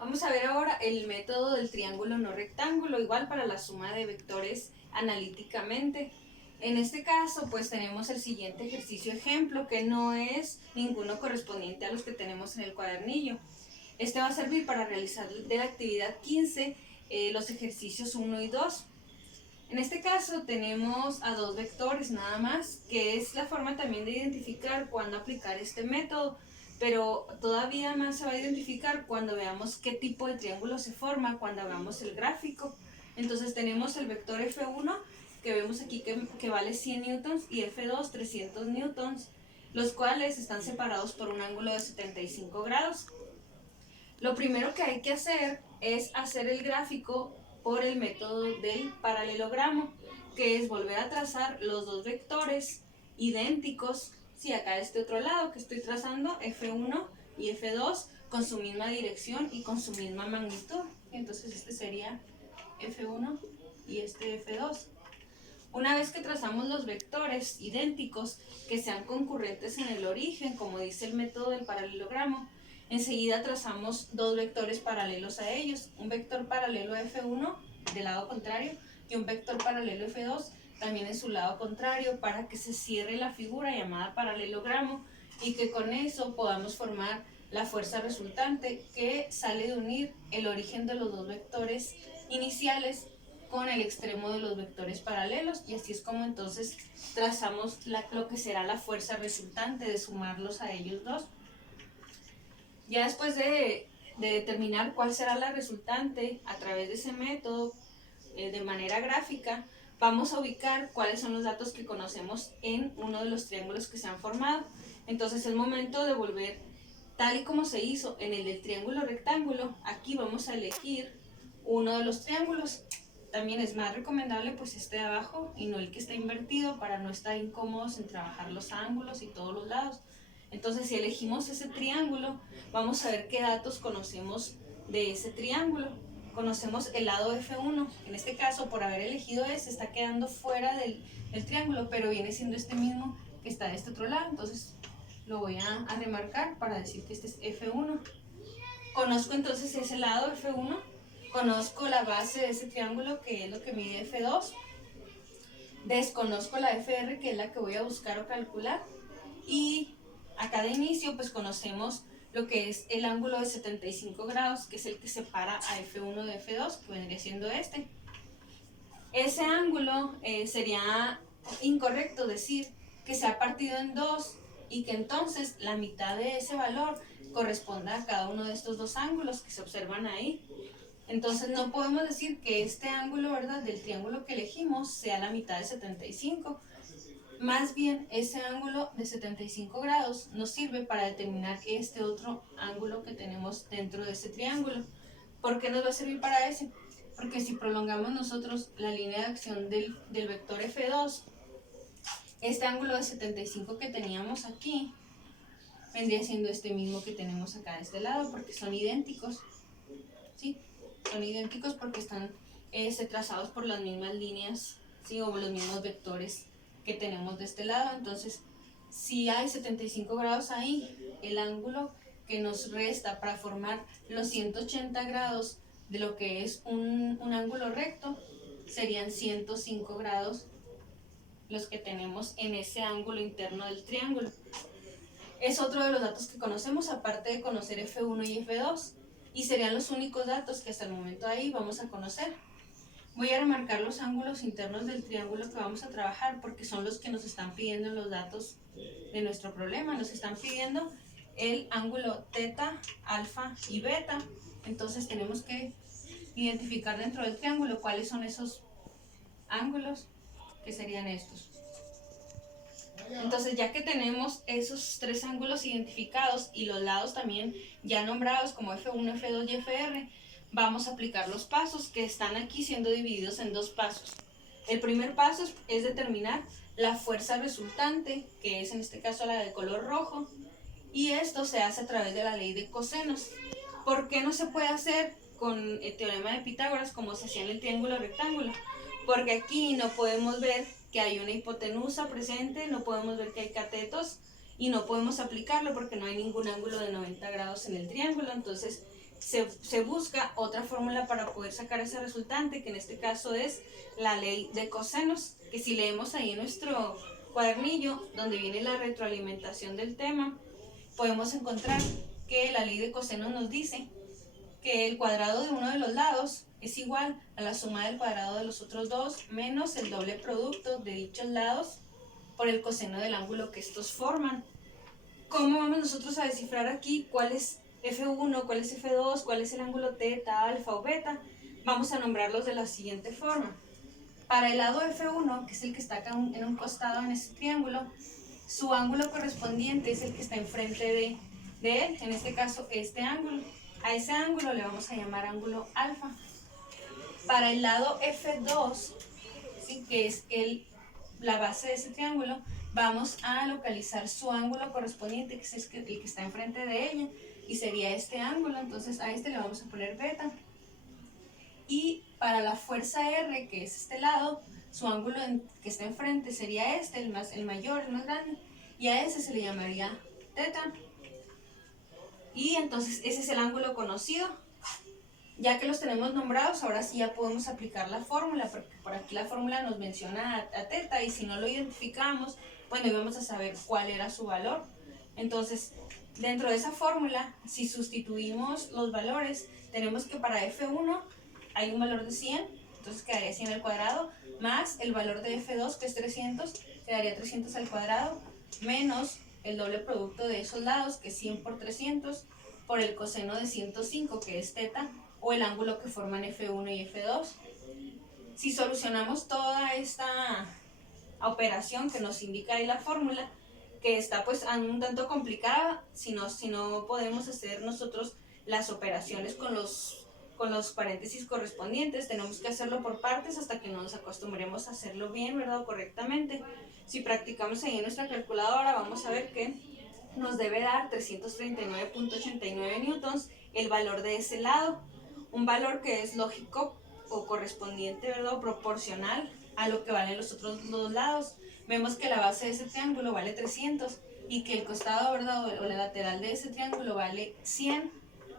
Vamos a ver ahora el método del triángulo no rectángulo, igual para la suma de vectores analíticamente. En este caso, pues tenemos el siguiente ejercicio ejemplo, que no es ninguno correspondiente a los que tenemos en el cuadernillo. Este va a servir para realizar de la actividad 15 los ejercicios 1 y 2. En este caso tenemos a dos vectores nada más, que es la forma también de identificar cuándo aplicar este método, pero todavía más se va a identificar cuando veamos qué tipo de triángulo se forma, cuando hagamos el gráfico. Entonces tenemos el vector F1, que vemos aquí que vale 100 newtons, y F2 300 newtons, los cuales están separados por un ángulo de 75 grados. Lo primero que hay que hacer es hacer el gráfico por el método del paralelogramo, que es volver a trazar los dos vectores idénticos. Si acá de este otro lado que estoy trazando, F1 y F2, con su misma dirección y con su misma magnitud. Entonces este sería F1 y este F2. Una vez que trazamos los vectores idénticos que sean concurrentes en el origen, como dice el método del paralelogramo, enseguida trazamos dos vectores paralelos a ellos, un vector paralelo a F1 del lado contrario y un vector paralelo a F2 también en su lado contrario, para que se cierre la figura llamada paralelogramo y que con eso podamos formar la fuerza resultante, que sale de unir el origen de los dos vectores iniciales con el extremo de los vectores paralelos, y así es como entonces trazamos lo que será la fuerza resultante de sumarlos a ellos dos. Ya después de determinar cuál será la resultante a través de ese método de manera gráfica, vamos a ubicar cuáles son los datos que conocemos en uno de los triángulos que se han formado. Entonces es momento de volver, tal y como se hizo en el del triángulo rectángulo, aquí vamos a elegir uno de los triángulos. También es más recomendable pues este de abajo y no el que está invertido, para no estar incómodos en trabajar los ángulos y todos los lados. Entonces si elegimos ese triángulo, vamos a ver qué datos conocemos de ese triángulo. Conocemos el lado F1, en este caso por haber elegido este está quedando fuera del triángulo, pero viene siendo este mismo que está de este otro lado, entonces lo voy a remarcar para decir que este es F1. Conozco entonces ese lado F1, conozco la base de ese triángulo que es lo que mide F2, desconozco la FR que es la que voy a buscar o calcular, y acá de inicio pues conocemos lo que es el ángulo de 75 grados, que es el que separa a F1 de F2, que vendría siendo este. Ese ángulo sería incorrecto decir que se ha partido en dos y que entonces la mitad de ese valor corresponda a cada uno de estos dos ángulos que se observan ahí. Entonces no podemos decir que este ángulo, ¿verdad?, del triángulo que elegimos sea la mitad de 75. Más bien, ese ángulo de 75 grados nos sirve para determinar este otro ángulo que tenemos dentro de ese triángulo. ¿Por qué nos va a servir para ese? Porque si prolongamos nosotros la línea de acción del vector F2, este ángulo de 75 que teníamos aquí vendría siendo este mismo que tenemos acá de este lado, porque son idénticos. ¿Sí? Son idénticos porque están trazados por las mismas líneas, ¿sí?, o los mismos vectores que tenemos de este lado. Entonces, si hay 75 grados ahí, el ángulo que nos resta para formar los 180 grados de lo que es un ángulo recto serían 105 grados los que tenemos en ese ángulo interno del triángulo. Es otro de los datos que conocemos, aparte de conocer F1 y F2, y serían los únicos datos que hasta el momento ahí vamos a conocer. Voy a remarcar los ángulos internos del triángulo que vamos a trabajar, porque son los que nos están pidiendo en los datos de nuestro problema. Nos están pidiendo el ángulo teta, alfa y beta. Entonces tenemos que identificar dentro del triángulo cuáles son esos ángulos, que serían estos. Entonces, ya que tenemos esos tres ángulos identificados y los lados también ya nombrados como F1, F2 y FR, vamos a aplicar los pasos que están aquí siendo divididos en dos pasos. El primer paso es determinar la fuerza resultante, que es en este caso la de color rojo, y esto se hace a través de la ley de cosenos. ¿Por qué no se puede hacer con el teorema de Pitágoras como se hacía en el triángulo rectángulo? Porque aquí no podemos ver que hay una hipotenusa presente, no podemos ver que hay catetos y no podemos aplicarlo porque no hay ningún ángulo de 90 grados en el triángulo. Entonces se busca otra fórmula para poder sacar esa resultante, que en este caso es la ley de cosenos, que si leemos ahí en nuestro cuadernillo, donde viene la retroalimentación del tema, podemos encontrar que la ley de cosenos nos dice que el cuadrado de uno de los lados es igual a la suma del cuadrado de los otros dos menos el doble producto de dichos lados por el coseno del ángulo que estos forman. ¿Cómo vamos nosotros a descifrar aquí cuál es F1, cuál es F2, cuál es el ángulo teta, alfa o beta? Vamos a nombrarlos de la siguiente forma. Para el lado F1, que es el que está acá en un costado en este triángulo, su ángulo correspondiente es el que está enfrente de él, en este caso este ángulo. A ese ángulo le vamos a llamar ángulo alfa. Para el lado F2, ¿sí?, que es la base de ese triángulo, vamos a localizar su ángulo correspondiente, que es el que está enfrente de ella, y sería este ángulo. Entonces a este le vamos a poner beta. Y para la fuerza R, que es este lado, su ángulo que está enfrente sería este, el mayor, el más grande, y a ese se le llamaría teta. Y entonces ese es el ángulo conocido. Ya que los tenemos nombrados, ahora sí ya podemos aplicar la fórmula, porque por aquí la fórmula nos menciona a teta, y si no lo identificamos, pues no íbamos a saber cuál era su valor. Entonces, dentro de esa fórmula, si sustituimos los valores, tenemos que para F1 hay un valor de 100, entonces quedaría 100 al cuadrado, más el valor de F2, que es 300, quedaría 300 al cuadrado, menos el doble producto de esos lados, que es 100 por 300, por el coseno de 105, que es teta, o el ángulo que forman F1 y F2. Si solucionamos toda esta operación que nos indica ahí la fórmula, que está pues un tanto complicada, si no podemos hacer nosotros las operaciones con los paréntesis correspondientes, tenemos que hacerlo por partes hasta que nos acostumbremos a hacerlo bien, ¿verdad?, correctamente. Si practicamos ahí en nuestra calculadora, vamos a ver que nos debe dar 339.89 newtons el valor de ese lado, un valor que es lógico o correspondiente, ¿verdad?, o proporcional a lo que valen los otros dos lados. Vemos que la base de ese triángulo vale 300 y que el costado, ¿verdad?, o la lateral de ese triángulo vale 100.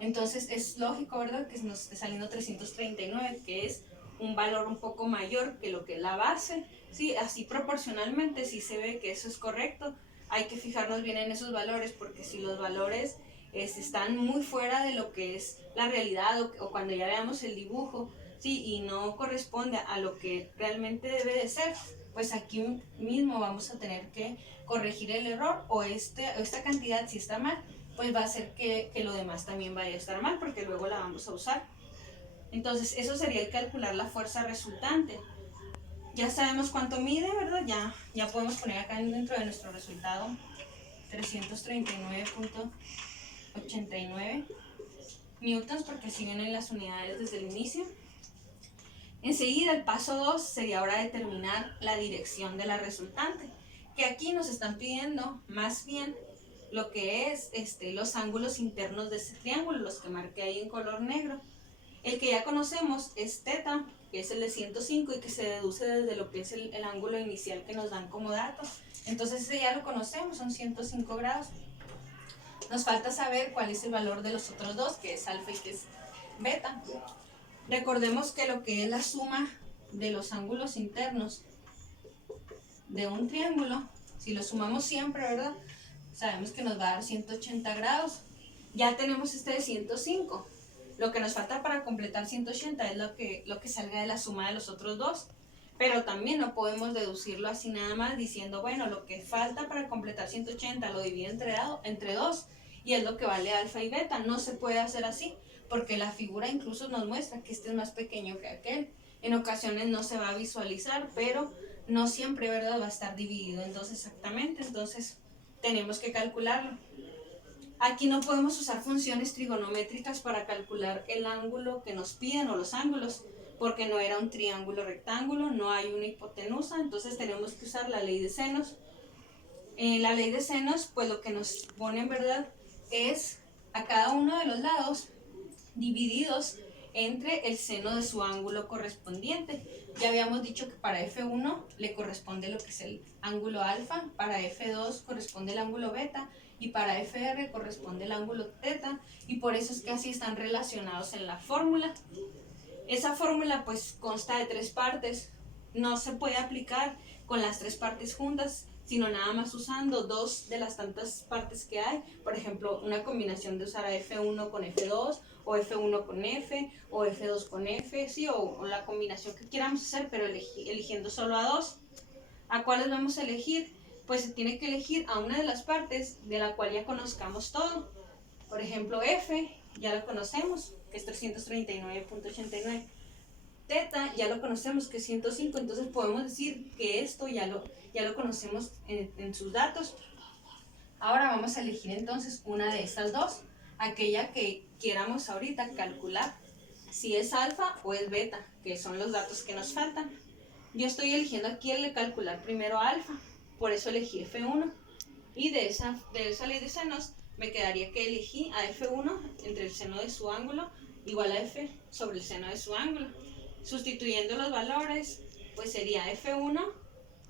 Entonces es lógico, ¿verdad?, que nos esté saliendo 339, que es un valor un poco mayor que lo que es la base. Sí, así proporcionalmente sí se ve que eso es correcto. Hay que fijarnos bien en esos valores, porque si los valores están muy fuera de lo que es la realidad, o cuando ya veamos el dibujo, sí, y no corresponde a lo que realmente debe de ser, pues aquí mismo vamos a tener que corregir el error, o esta cantidad, si está mal, pues va a hacer que lo demás también vaya a estar mal, porque luego la vamos a usar. Entonces eso sería el calcular la fuerza resultante. Ya sabemos cuánto mide, ¿verdad? Ya podemos poner acá dentro de nuestro resultado 339.89 newtons, porque así vienen las unidades desde el inicio. Enseguida, el paso 2 sería ahora determinar la dirección de la resultante, que aquí nos están pidiendo más bien lo que es los ángulos internos de ese triángulo, los que marqué ahí en color negro. El que ya conocemos es teta, que es el de 105 y que se deduce desde lo que es el ángulo inicial que nos dan como dato. Entonces ese ya lo conocemos, son 105 grados. Nos falta saber cuál es el valor de los otros dos, que es alfa y que es beta. Recordemos que lo que es la suma de los ángulos internos de un triángulo, si lo sumamos siempre, ¿verdad?, sabemos que nos va a dar 180 grados. Ya tenemos este de 105. Lo que nos falta para completar 180 es lo que salga de la suma de los otros dos. Pero también no podemos deducirlo así nada más diciendo, bueno, lo que falta para completar 180 lo divido entre 2 y es lo que vale alfa y beta. No se puede hacer así, porque la figura incluso nos muestra que este es más pequeño que aquel. En ocasiones no se va a visualizar, pero no siempre, ¿verdad?, va a estar dividido en dos exactamente. Entonces tenemos que calcularlo. Aquí no podemos usar funciones trigonométricas para calcular el ángulo que nos piden, o los ángulos, porque no era un triángulo rectángulo, no hay una hipotenusa, entonces tenemos que usar la ley de senos. La ley de senos, pues lo que nos pone en verdad es a cada uno de los lados divididos entre el seno de su ángulo correspondiente. Ya habíamos dicho que para F1 le corresponde lo que es el ángulo alfa, para F2 corresponde el ángulo beta, y para FR corresponde el ángulo teta, y por eso es que así están relacionados en la fórmula. Esa fórmula pues consta de 3 partes, no se puede aplicar con las 3 partes juntas, sino nada más usando 2 de las tantas partes que hay. Por ejemplo, una combinación de usar a F1 con F2, o F1 con F, o F2 con F, sí, o la combinación que queramos hacer, pero eligiendo solo a 2. ¿A cuáles vamos a elegir? Pues se tiene que elegir a una de las partes de la cual ya conozcamos todo. Por ejemplo, F, ya lo conocemos, que es 339.89. Teta, ya lo conocemos, que es 105, entonces podemos decir que esto ya lo conocemos en sus datos. Ahora vamos a elegir entonces una de estas dos, aquella que queramos ahorita calcular, si es alfa o es beta, que son los datos que nos faltan. Yo estoy eligiendo aquí el de calcular primero alfa, por eso elegí F1, y de esa ley de senos me quedaría que elegí a F1 entre el seno de su ángulo igual a F sobre el seno de su ángulo. Sustituyendo los valores, pues sería F1,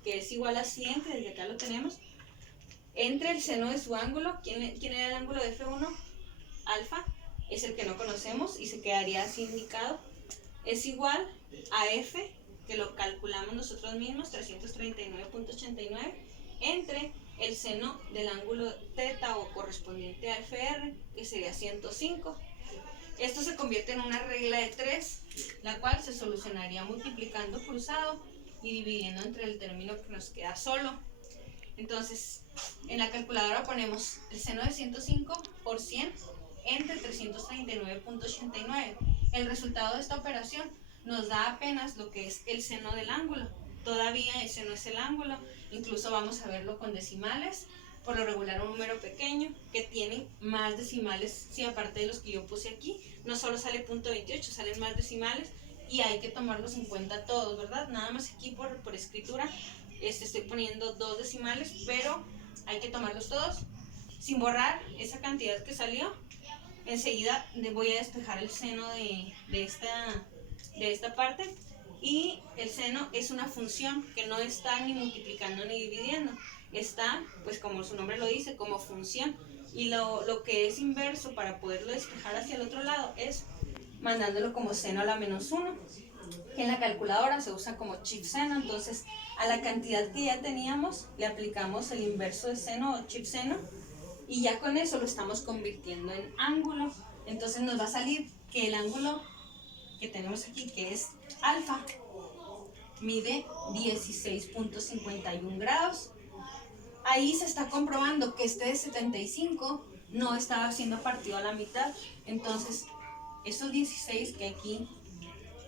que es igual a 100, que desde acá lo tenemos, entre el seno de su ángulo. ¿Quién era el ángulo de F1? Alfa, es el que no conocemos y se quedaría así indicado. Es igual a F, que lo calculamos nosotros mismos, 339.89, entre el seno del ángulo teta o correspondiente a FR, que sería 105. Esto se convierte en una regla de 3, la cual se solucionaría multiplicando cruzado y dividiendo entre el término que nos queda solo. Entonces, en la calculadora ponemos el seno de 105 por 100 entre 339.89. El resultado de esta operación nos da apenas lo que es el seno del ángulo. Todavía ese no es el ángulo, incluso vamos a verlo con decimales. Por lo regular un número pequeño que tiene más decimales, si aparte de los que yo puse aquí, no solo sale .28, salen más decimales y hay que tomarlos en cuenta todos, ¿verdad? Nada más aquí por escritura estoy poniendo 2 decimales, pero hay que tomarlos todos sin borrar esa cantidad que salió. Enseguida voy a despejar el seno de esta parte, y el seno es una función que no está ni multiplicando ni dividiendo, está, pues como su nombre lo dice, como función, y lo que es inverso para poderlo despejar hacia el otro lado es mandándolo como seno a la menos 1, que en la calculadora se usa como chip seno. Entonces a la cantidad que ya teníamos le aplicamos el inverso de seno o chip seno, y ya con eso lo estamos convirtiendo en ángulo. Entonces nos va a salir que el ángulo que tenemos aquí, que es alfa, mide 16.51 grados. Ahí se está comprobando que este de 75 no estaba siendo partido a la mitad. Entonces esos 16 que aquí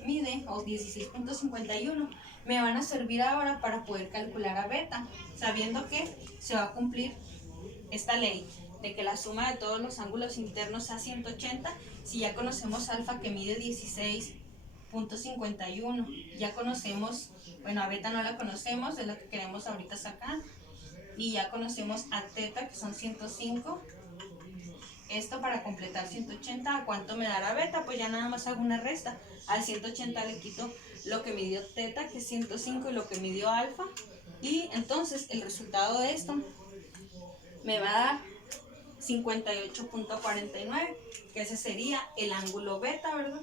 mide, o 16.51, me van a servir ahora para poder calcular a beta, sabiendo que se va a cumplir esta ley de que la suma de todos los ángulos internos sea 180. Si ya conocemos alfa, que mide 16.51, ya conocemos, bueno, a beta no la conocemos, es la que queremos ahorita sacar, y ya conocemos a teta, que son 105. Esto para completar 180, ¿a cuánto me dará beta? Pues ya nada más hago una resta. Al 180 le quito lo que midió teta, que es 105, y lo que midió alfa, y entonces el resultado de esto me va a dar 58.49, que ese sería el ángulo beta, ¿verdad?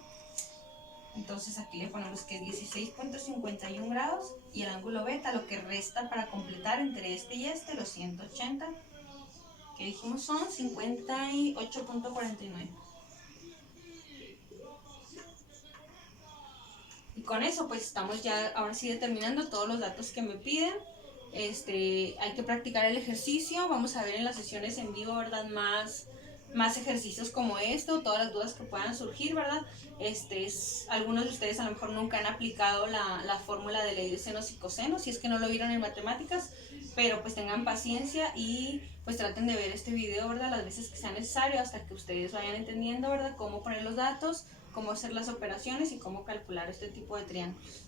Entonces aquí le ponemos que 16.51 grados, y el ángulo beta, lo que resta para completar entre este y este, los 180, que dijimos son 58.49. Y con eso pues estamos ya ahora sí determinando todos los datos que me piden. Hay que practicar el ejercicio. Vamos a ver en las sesiones en vivo, ¿verdad? Más ejercicios como esto, todas las dudas que puedan surgir, ¿verdad? Algunos de ustedes a lo mejor nunca han aplicado la fórmula de ley de senos y cosenos, si es que no lo vieron en matemáticas, pero pues tengan paciencia y pues traten de ver este video, ¿verdad? Las veces que sea necesario, hasta que ustedes vayan entendiendo, ¿verdad? Cómo poner los datos, cómo hacer las operaciones y cómo calcular este tipo de triángulos.